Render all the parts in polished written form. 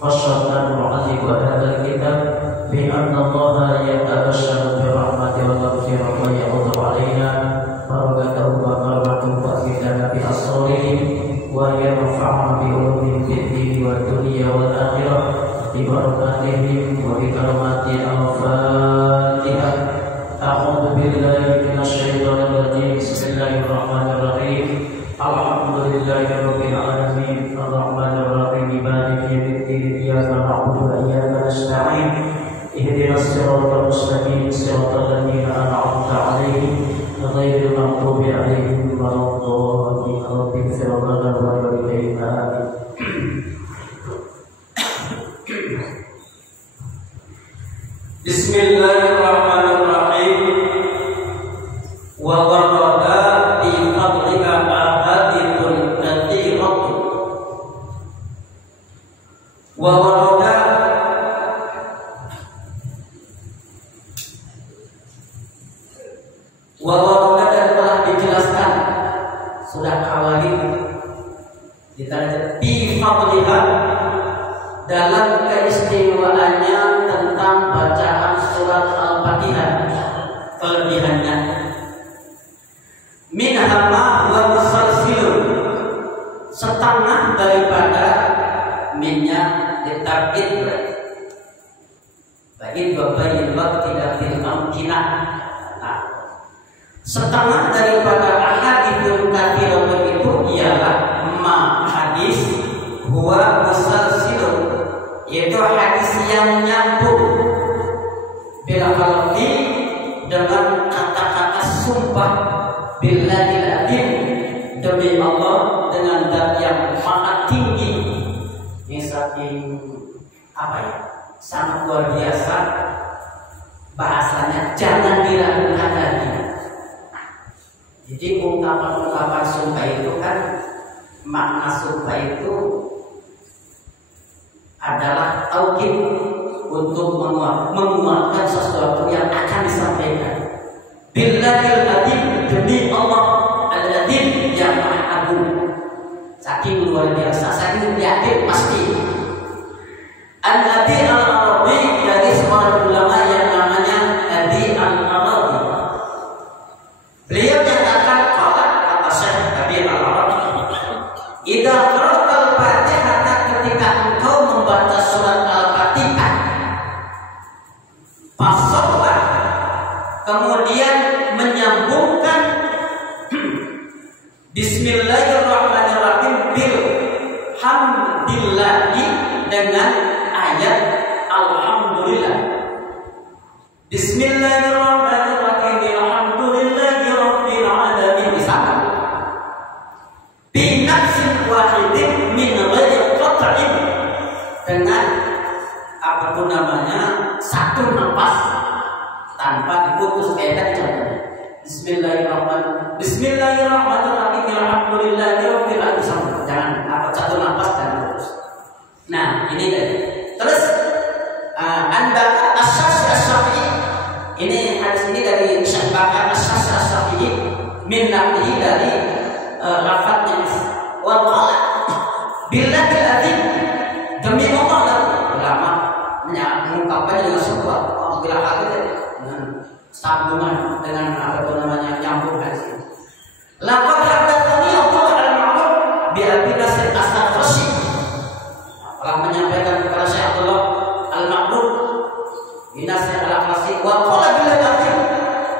خشية معذب هذا الكتاب بأن الله يتبشر برحمته ومغفرته ويغضب علينا بركته وكرمته وأكرمنا بأسرارهم وينفعنا بعلومهم في الدين والدنيا والآخرة ببركاتهم وبكرامات الفاتحة. أعوذ بالله من الشيطان الرجيم. بسم الله الرحمن الرحيم. الحمد لله رب العالمين الرحمن الرحيم مالك يوم الدين إياك نعبد وإياك نستعين اهدنا الصراط المستقيم صراط الذين أنعمت عليهم غير المغضوب عليهم ولا الضالين. رب اغفر لنا ولوالدينا آمين. Bismillahirrahmanirrahim. Wa warada bi fadlika ahadithun katsiratun. Wa warada telah dijelaskan sudah kawali ditanya bi fadlika dalam keistimewaannya tentang bacaan surat Al-Fatihah, kelebihannya. Min hamma wa musalsilun, setengah daripada minnya ditabid baik babayin wa tidak tilmamkinah. Nah, setengah daripada ahadithun katsiratun itu ialah ma hadis huwa musalsilun, yaitu hadis yang nyambung bila kalbi dengan kata-kata sumpah billahil azim, demi Allah dengan zat yang maha tinggi, yang saking sangat luar biasa, bahasanya jangan diragukan lagi. Jadi ungkapan-ungkapan sumpah itu kan, makna sumpah itu adalah taukid untuk menguatkan sesuatu yang akan disampaikan. Billahil azim, demi Allah al-azim yang maha agung, saking luar biasa, saking yakin pasti. Al-Adi al-Arabi dari seorang ulama yang namanya Adi al-Arabi. Beliau menyatakan kata Syekh Adi al-Arabi, idza qara'tal Fatihah, ketika engkau membaca surat Al-Fatihah, fasallah, kemudian menyambungkan Bismillahirrahmanirrahim bil hamdillahi dengan ayat alhamdulillah. Bismillahirrahmanirrahim alhamdulillahi rabbil alamin, disambung bi nafsin wahidin min ghairi qat'in, dengan satu nafas tanpa diputus. Kayak Bismillahirrahmanirrahim alhamdulillahi rabbil alamin, jangan satu nafas dan putus. Nah, ini tadi. Terus An-Bakar Asy-Syafi'i, ini hadis ini dari Syekh Bakar Asy-Syafi'i min naqli dari lafadznya wa qala billahil azim, demi Allah. Ulama mengungkapkan dengan sebuah bila hadis dengan sambungan dengan nyambung hadis ini. Laqad hadatsani Abdullah al-Ma'ruf bi Abi Nasr as-Sarqasi, telah menyampaikan kepada Syekh Abdullah al-Ma'ruf bin Nasr al-Sarqasi wa qala billahil azim,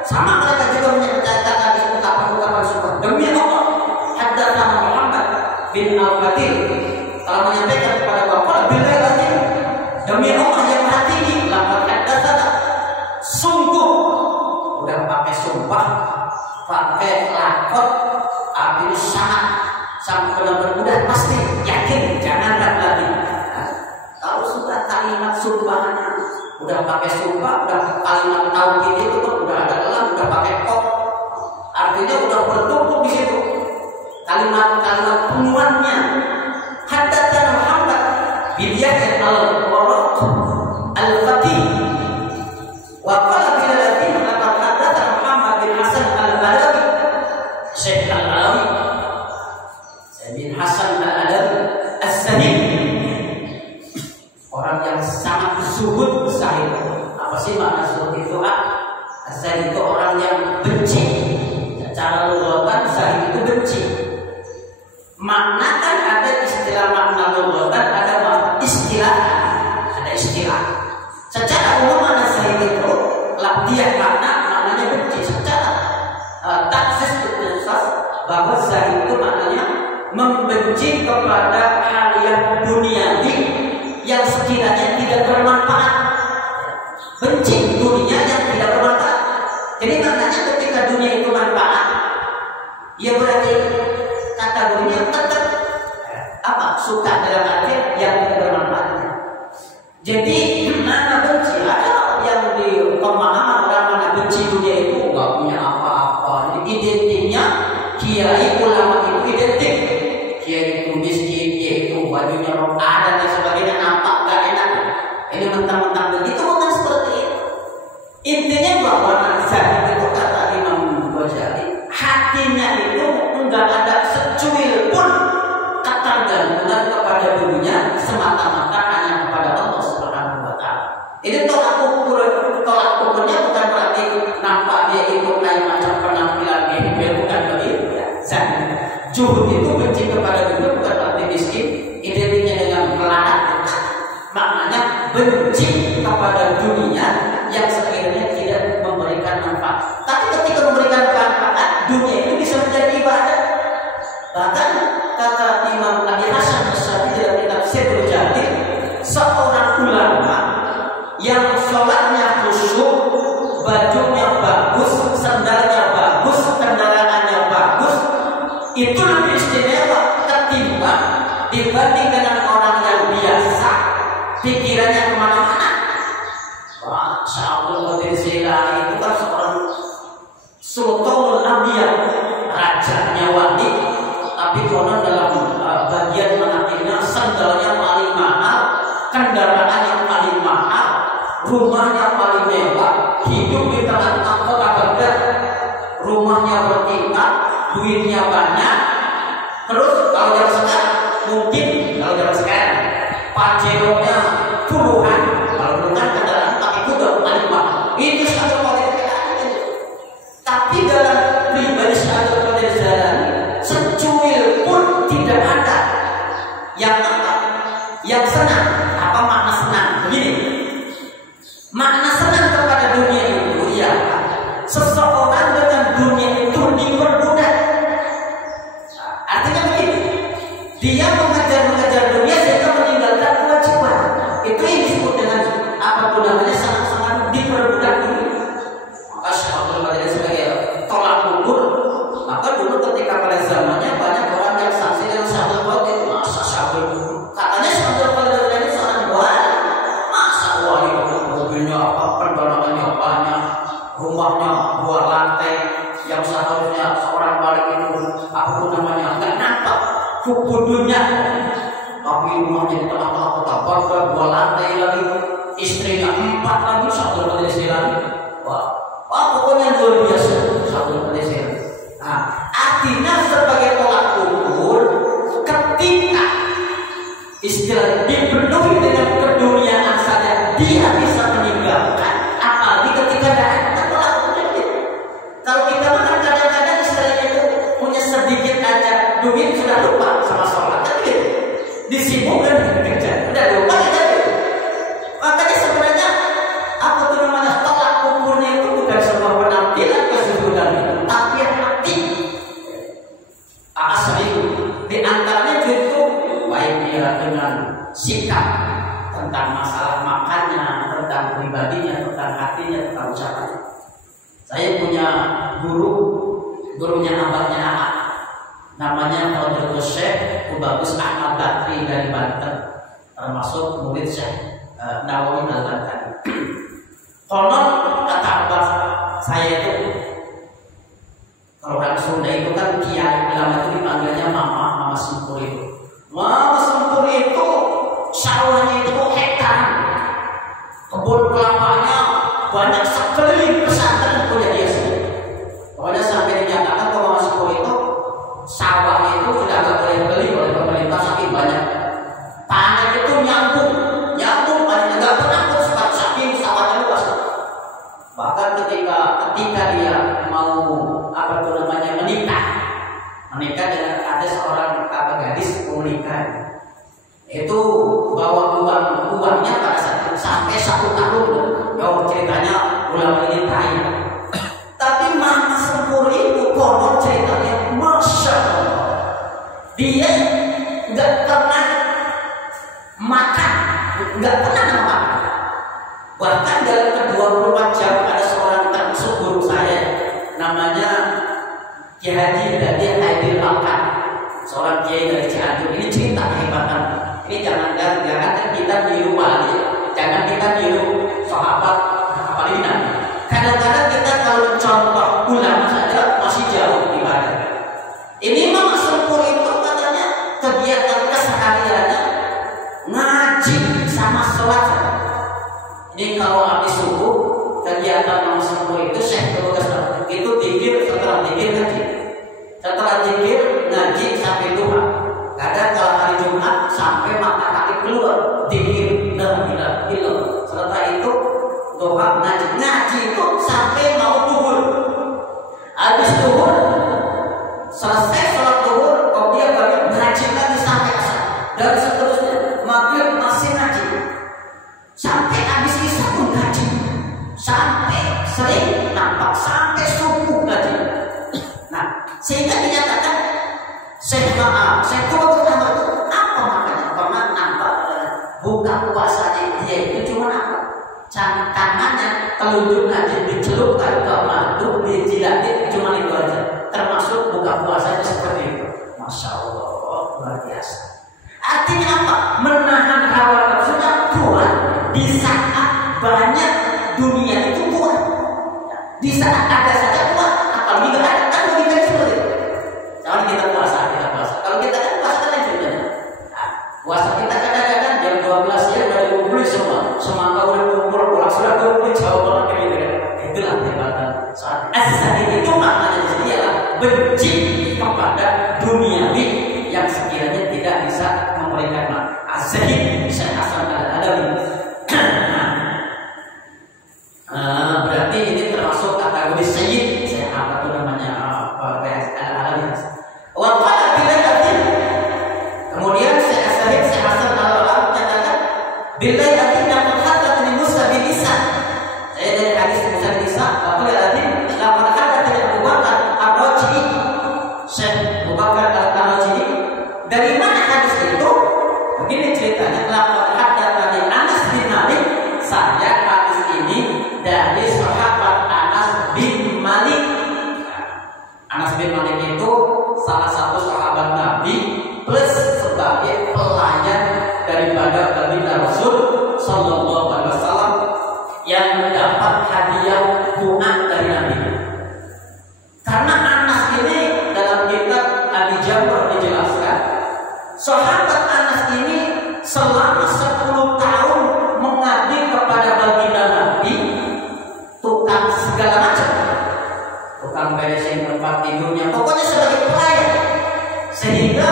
sama mereka juga menyampaikan ungkapan-ungkapan syukur demi Allah. Hadatsana Muhammad bin Al-Fatih telah menyampaikan kepada wa qala billahil azim, demi Allah yang maha tinggi. Laqad hadatsana, sungguh, udah pakai sumpah, pakai lakot, artinya sangat benar-benar mudah, pasti yakin, jangan ragu lagi. Kalau sudah kalimat sumpahnya udah pakai sumpah, udah kalimat tauhid itu kan udah ada dalam, udah pakai kok, artinya udah bertumpuk di situ kalimat-kalimat penguatnya. Hadatsana Muhammad bin Yahya al-Warraq al-Fatih wa qala bil ladzi laqad hadatsana Muhammad bin Hasan al-Alawi, Syekh al-Alawi bin Hasan al-Alawi as-Sahih zuhud zahid. Apa sih makna zuhud itu? Zahid itu orang yang benci. Secara lughatan zahid itu benci. Makna kan ada istilah makna lughatan, ada istilah, ada istilah. Secara umum makna zahid itu dia maknanya benci. Secara taksis itu bahwa zahid itu maknanya membenci kepada hal yang duniawi yang sekiranya tidak bermanfaat. Benci dunia yang tidak bermanfaat. Jadi maknanya ketika dunia itu manfaat, ya berarti kategorinya tetap apa? Suka dalam arti yang tidak bermanfaat. Jadi makna benci ada yang di pemahaman orang mana benci dunia itu nggak punya apa-apa. Identiknya kiai ulama itu identik. Kiai itu miskin, kiai itu bajunya rok dan lain sebagainya, nampak gak enak. Ini mentang-mentang begitu bukan seperti itu. Intinya bahwa zahid itu kata Imam Ghazali, hatinya itu enggak ada secuil pun ketergantungan kepada dunia, semata-mata hanya kepada Allah Subhanahu wa Ta'ala. Ini tolak ukurnya bukan berarti nampak dia itu kayak macam penampilan dia, bukan begitu ya. Zuhud itu benci kepada dunia bukan berarti miskin, identiknya dengan melarat. Maknanya benci kepada dunia yang sekiranya tidak memberikan manfaat. Tapi ketika memberikan manfaat, dunia itu bisa menjadi ibadah. Bahkan kata Imam Abi Hasan Asy'ari dalam kitab Syekhul Jalil, seorang ulama yang sholatnya khusyuk, bajunya bagus, sandalnya bagus, kendaraannya bagus, itu lebih istimewa ketimbang dibanding dengan orang yang biasa, pikirannya kemana-mana. Wah, Syaikhul Qadir Jailani itu kan seorang Sultanul Anbiya, rajanya wali, tapi konon dalam bagian manakibnya sandalnya paling mahal, kendaraan yang paling mahal, rumahnya paling mewah, hidup di tengah-tengah kota Baghdad, rumahnya bertingkat, duitnya banyak. Terus kalau zaman sekarang, mungkin kalau zaman sekarang Pajero-nya puluhan, kalau bukan kendaraan pakai kuda paling mahal. Itu satu kualitas. Tapi dalam pribadi satu kualitas secuil pun tidak ada yang apa? Yang senang. Apa makna senang? Begini, makna senang kepada dunia itu ya seseorang dengan dunia itu diperbudak. Artinya begini, dia mengejar dunia sehingga meninggalkan kewajiban. Itu yang disebut dengan apa pun namanya sangat-sangat diperbudak ini. Maka Syaikhul Qadir sebagai tolak ukur. Maka dulu ketika pada zamannya banyak orang yang saksi dengan Syaikhul Qadir. Masa Syaikhul katanya Syaikhul Qadir ini seorang wali. Masa wali mobilnya apa, kendaraannya banyak, rumahnya 2 lantai, yang seharusnya seorang wali itu apa pun namanya nggak nampak kubudunya, tapi rumahnya di tengah-tengah kota Baghdad 2 lantai lagi, istrinya 4 lagi. Syaikhul Qadir Jailani, wah pokoknya luar biasa Syaikhul Qadir Jailani. Nah, artinya sebagai tolak ukur ketika istilah dipenuhi dengan keduniaan saja dia bisa meninggalkan, apalagi ketika ada tolak ukurnya. Kalau kita makan kadang-kadang istilahnya itu punya sedikit aja duit sudah lupa sama sholat, kan gitu. Disibukkan kerja, udah lupa kita gitu. Makanya sebenarnya apa tuh namanya tolak ukurnya itu bukan sebuah penampilan kesuburan itu, tapi hati. Asli di antaranya itu baik dia dengan sikap tentang masalah makannya, tentang pribadinya, tentang hatinya, tentang ucapannya. Saya punya gurunya abadnya Ahmad, namanya Fadilul Syekh Bagus Ahmad Bakri dari Banten, termasuk murid Syekh Nawawi Al-Bantani. Konon kata abad saya itu, kalau orang Sunda itu kan kiai ulama itu dipanggilnya mama sempur itu. Mama sempur itu sawahnya itu hektar, kebun kelapanya banyak sekeliling pesantren punya dia sendiri. Pokoknya sampai dinyatakan bahwa Mas Pur itu sawahnya itu sudah nggak boleh beli oleh pemerintah, saking banyak. Tanah itu nyambung, paling nggak pernah nggak pernah nampak. Bahkan dalam ke-24 jam ada seorang termasuk guru saya, namanya Kiai Haji Dadi Haidil Alkan, seorang kiai dari Cianjur. Ini cerita kehebatan. Ini jangan kita niru wali, jangan kita niru sahabat apalagi nabi. Kadang-kadang kita kalau contoh ulama saja masih jauh ibadah. Ini Mama Sempur itu katanya kegiatan kesehariannya ngaji sama sholat. Ini kalau habis subuh kegiatan Mama Sempur itu itu zikir, setelah zikir ngaji, setelah zikir ngaji sampai duha. Kadang kalau hari Jumat sampai matahari keluar zikir la ilaha illallah. Setelah itu duha ngaji itu sampai mau duhur. Habis duhur selesai sholat duhur, dia balik ngaji lagi sampai asar dan seterusnya. Maghrib masih ngaji sampai habis isya pun ngaji, sampai sering nampak sampai subuh ngaji. Nah, sehingga dinyatakan saya coba bertambah apa makanya pernah nampak buka puasanya dia itu cuma apa? Tangannya telunjuk ngaji dicelupkan ke madu dijilatin, cuma itu aja. Termasuk buka puasanya seperti itu. Masya Allah, luar biasa. Artinya apa? Menahan hawa nafsunya kuat di saat banyak dunia itu kuat. Di saat ada saja kuat, apalagi nggak ada kan begitu seperti itu. Jangan kita puasa. Kalau kita kan puasa kan juga. Puasa kita kadang-kadang jam 12 ya udah dikumpul semua udah kumpul pulang sudah kumpul jawaban kayak gitu. Itulah kehebatan saat azhar itu maknanya dia benci kepada duniawi yang sekiranya tidak bisa memberikan azhar. Syekh Hasan Al-Adawi. Berarti ini termasuk kategori sayyid. Saya apa tuh namanya Al-Adawi. Waqala billahi. Kemudian Syekh Hasan Al-Adawi katakan billahi atina hatta min Musa bin Isa. Saya dari hadis Musa bin Isa, waqala adim laqad hadatha Abu Bakar Ar-Raji. Syekh Abu Bakar Ar-Raji. Dari mana hadis itu? Begini ceritanya, laqad hadatha Anas bin Malik. Saya hadis ini dari sahabat Anas bin Malik. Anas bin Malik itu salah satu sahabat Nabi plus sebagai pelayan daripada baginda Rasul Sallallahu Alaihi Wasallam yang mendapat hadiah bunga dari Nabi. Karena Anas ini dalam kitab Al-Jabr dijelaskan, sahabat Anas ini selama 10 tahun mengabdi kepada baginda Nabi, tukang segala macam, tukang beresin tempat tidurnya, pokoknya sebagai pelayan. Sehingga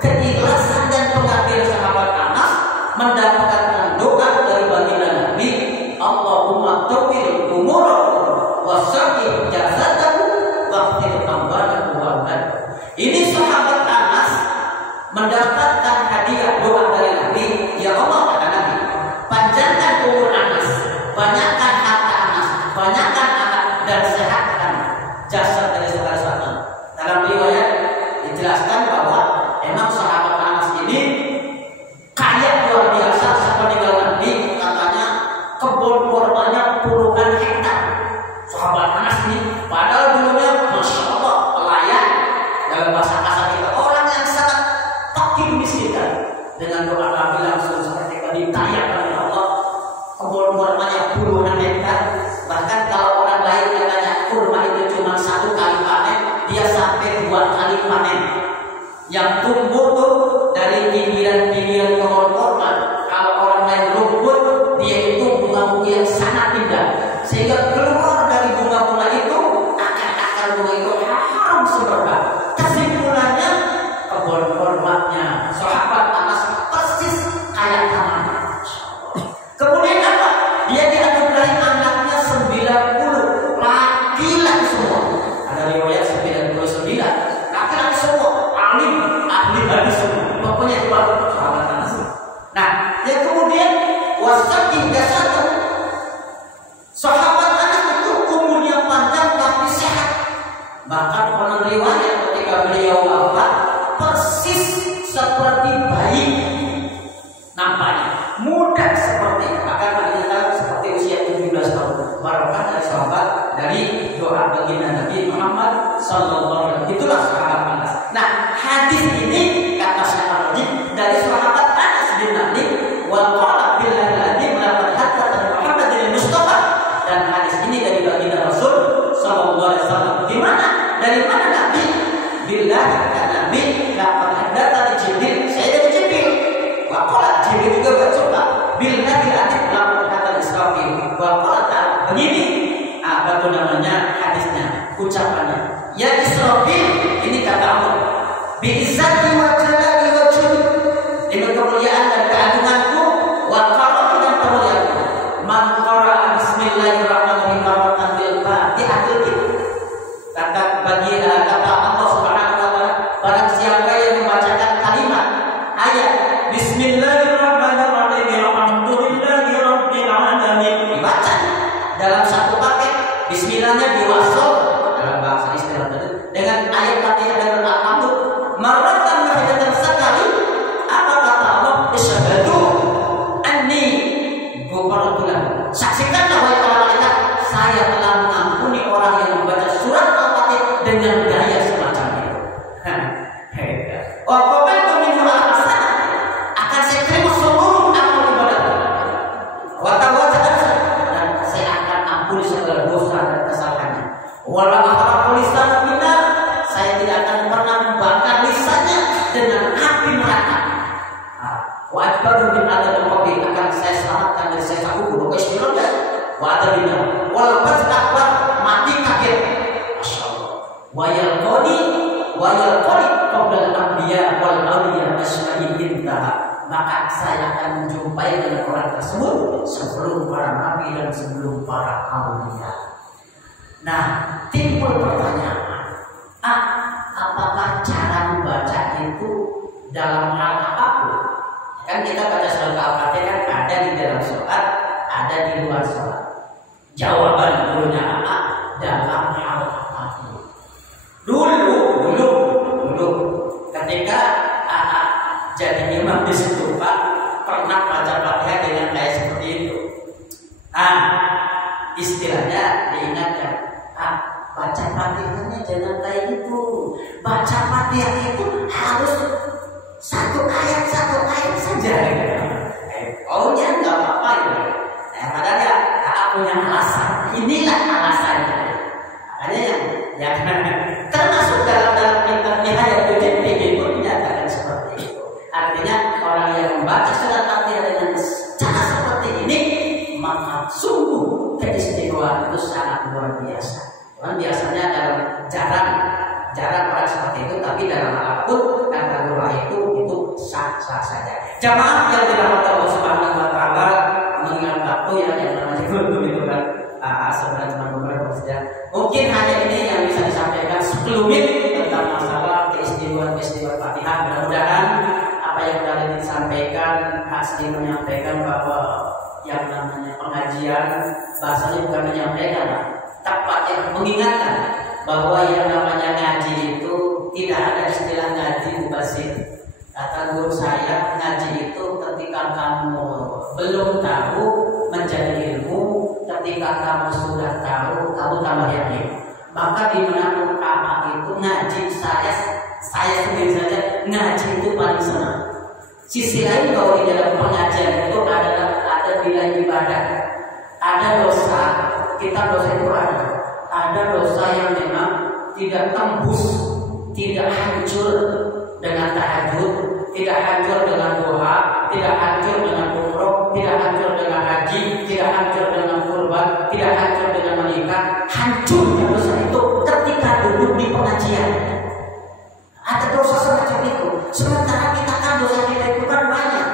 keikhlasan dan pengabdian sahabat Anas mendapatkan doa dari baginda Nabi, Allahumma tawil umurahu wasaqi jasadahu waqtil ambanahu wa'ad. Ini sahabat Anas mendapatkan hadiah doa dari Nabi, ya Allah kata Nabi, panjangkan umur Anas, banyakkan harta Anas, banyakkan anak dan sehatkan jasad dari saudara-saudara. Dalam riwayat dijelaskan bahwa emang sahabat Anas ini kaya luar biasa. Sepeninggal Nabi katanya kebun kurmanya puluhan hektar. Sahabat Anas ini padahal dulunya masya Allah pelayan, dalam bahasa kasar kita orang yang sangat fakir miskin. Dengan doa Nabi langsung seperti ditayangkan oleh Allah, kebun kurmanya puluhan hektar. Bahkan kalau orang lain katanya kurma itu cuma 1 kali panen, dia sampai 2 kali panen. Yang tumbuh tuh dari pinggiran-pinggiran pohon kurma. Kalau orang lain rumput, dia itu bunga-bunga yang sangat indah. Sehingga keluar dari bunga-bunga itu, akar-akar bunga itu harum semerbak. Kesimpulannya, kebun kurmanya sahabat Anas persis kayak taman. Kemudian apa? Dia dianugerahi anaknya 90, laki-laki semua. Ada riwayat 99, laki-laki semua, ahli hadis semua. Pokoknya itu sahabat Anas. Nah, yang kemudian wasaqi jasadahu. Sahabat Anas itu umurnya panjang tapi sehat. Bahkan pernah riwayat ketika beliau wafat persis seperti bayi nampaknya. muda seperti bahkan ternyata seperti usia 17 tahun. Barokah dari sahabat dari doa baginda Nabi Muhammad sallallahu alaihi wasallam. Itulah sahabat Anas. Nah, hadis ini kata Syekh dari sahabat Anas bin Malik wa qala billahi alladzi laqad hadatha Muhammad bin Mustafa, dan hadis ini dari baginda Rasul sallallahu alaihi wasallam. Di mana? Dari mana Nabi? Billahi kata Nabi laqad hadatha Jibril. Saya dari Jibril. Wa qala Jibril juga bercoba billahi alladzi laqad hadatha Israfil. Wa qala ta'ala begini. Apa itu namanya hadisnya, ucapannya. Ya Israfil, ini kata Allah. Bi izzati wa jalali wa judi, dengan kemuliaan dan keagunganku, wa karami dan kemuliaanku. Man qara'a bismillahirrahmanirrahim marratan bil Fatihatil kitab. Kata Allah Subhanahu wa taala, barang siapa yang membacakan kalimat ayat Bismillahirrahmanirrahim alhamdulillahi rabbil alamin, dibaca dalam satu paket, bismillahnya diwasal dalam bahasa istilah itu dengan ayat Fatihah dan alhamdulillah marratan wahidatan sekali. Apa kata Allah? Isyhadu anni ghafartu lahu. Saksikanlah wahai para malaikat, saya telah mengampuni orang yang membaca surat Al-Fatihah dengan gaya semacam itu. Wa qabaltu minhu al-hasanah, akan saya terima seluruh amal ibadah. Wa tawajjahat, dan saya akan ampuni segala dosa dan kesalahannya. Wala akhara lisan minna, saya tidak akan pernah membakar lisannya dengan api neraka. Wa adbaru min adab qabri, akan saya selamatkan dari siksa kubur. Wa istirada wa adabina wal akbar, mati kaget. Masyaallah. Wa yalqani qabla al-anbiya wal awliya asma'i intaha, maka saya akan menjumpai dengan orang tersebut sebelum para nabi dan sebelum para aulia. Nah, timbul pertanyaan, apakah cara membaca itu dalam hal apapun? Kan kita baca surat Al-Fatihah kan ada di dalam sholat, ada di luar sholat. Jawaban gurunya apa? Dalam hal apapun. Dulu ketika jadi imam di situ Pak, pernah baca Fatihah dengan kayak seperti itu. Istilahnya diingatkan, baca Fatihahnya jangan kayak gitu. Baca Fatihah itu harus satu ayat saja. Oh ya, nggak apa-apa ya. Padahal ya, tak punya alasan. Inilah alasannya. Makanya yang termasuk dalam Nihayat Uddin itu dinyatakan seperti itu. Artinya orang yang membaca surat Al-Fatihah dengan cara seperti ini, maka sungguh keistimewaan itu sangat luar biasa. Biasanya dalam jarang orang seperti itu, tapi dalam apapun kata doa itu sah saja. Jamaah yang dirahmati Allah Subhanahu wa taala, mengingat waktu yang namanya guru itu kan sebenarnya cuma beberapa saja. Mungkin hanya ini yang bisa disampaikan sekelumit tentang masalah keistimewaan Fatihah. Mudah-mudahan apa yang tadi disampaikan pasti menyampaikan bahwa yang namanya pengajian bahasanya bukan menyampaikan, tepat yang mengingatkan bahwa yang namanya ngaji itu tidak ada istilah ngaji mubasir. Kata guru saya, ngaji itu ketika kamu belum tahu menjadi ilmu, ketika kamu sudah tahu, kamu tambah yakin. Maka dimanapun apa itu ngaji, saya sendiri saja ngaji itu paling senang. Sisi lain bahwa di dalam pengajian itu ada nilai ibadah, ada dosa. Kita dosa itu ada dosa yang memang tidak tembus, tidak hancur dengan tahajud, tidak hancur dengan doa, tidak hancur dengan umroh, tidak hancur dengan haji, tidak hancur dengan kurban, tidak hancur dengan menikah. Hancurnya dosa itu ketika duduk di pengajian. Ada dosa semacam itu. Sementara kita kan dosa kita itu kan banyak,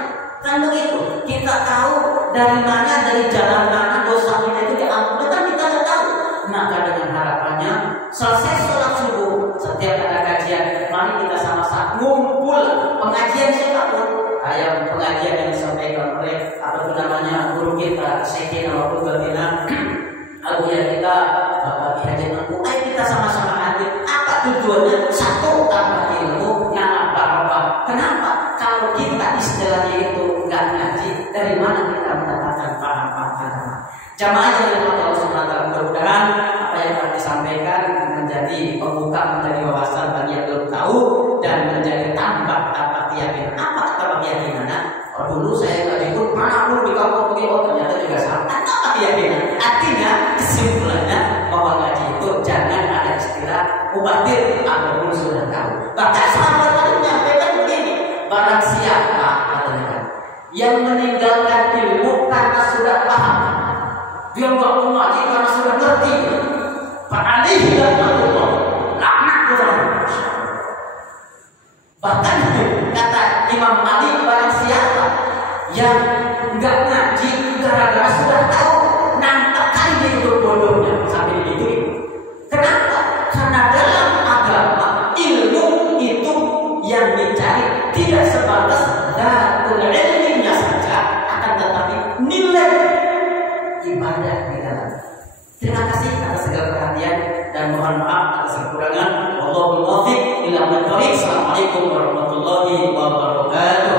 kan begitu. Kita tahu dari mana, dari jalan mana dosa kita itu diampuni, kan kita tidak tahu. Maka dengan harapannya selesai sholat subuh, setiap ada kajian, mari kita sama-sama ngumpul pengajian siapapun. Pengajian yang disampaikan oleh guru kita Sayyidina Abu Bakar Abuya kita Bapak Haji Mangku. Ayo kita sama-sama hadir. Apa tujuannya? Satu, tambah ilmu, nambah apa? Kenapa? Kalau kita istilahnya itu nggak ngaji, dari mana kita mendapatkan paham-paham. Jamaah yang dirahmati Allah Subhanahu wa taala, mudah-mudahan apa yang telah disampaikan menjadi pembuka, menjadi wawasan bagi yang belum tahu dan menjadi tambah keyakinan. Apa tambah keyakinan? Oh, dulu saya nggak ikut mana dulu di kampung begini, oh ternyata juga salah. Tambah keyakinan. Artinya kesimpulannya bahwa ngaji itu jangan ada istilah mubadir ataupun sudah tahu. Bahkan sahabat tadi menyampaikan begini, barang siapa katanya yang meninggalkan ilmu karena sudah paham, dia nggak mau ngaji karena sudah ngerti, fa'alaihi laknatullah, laknat Tuhan. Bahkan kata Imam Ali, barang siapa yang nggak ngaji gara-gara sudah tahu, nampak kali dia itu bodohnya sampai itu. Kenapa? Karena dalam agama ilmu itu yang dicari tidak sebatas datul ilminya saja, akan tetapi nilai ibadah di dalam. Terima kasih atas segala perhatian dan mohon maaf atas kekurangan. Wallahul muwaffiq ila aqwamit thoriq. Assalamualaikum warahmatullahi wabarakatuh.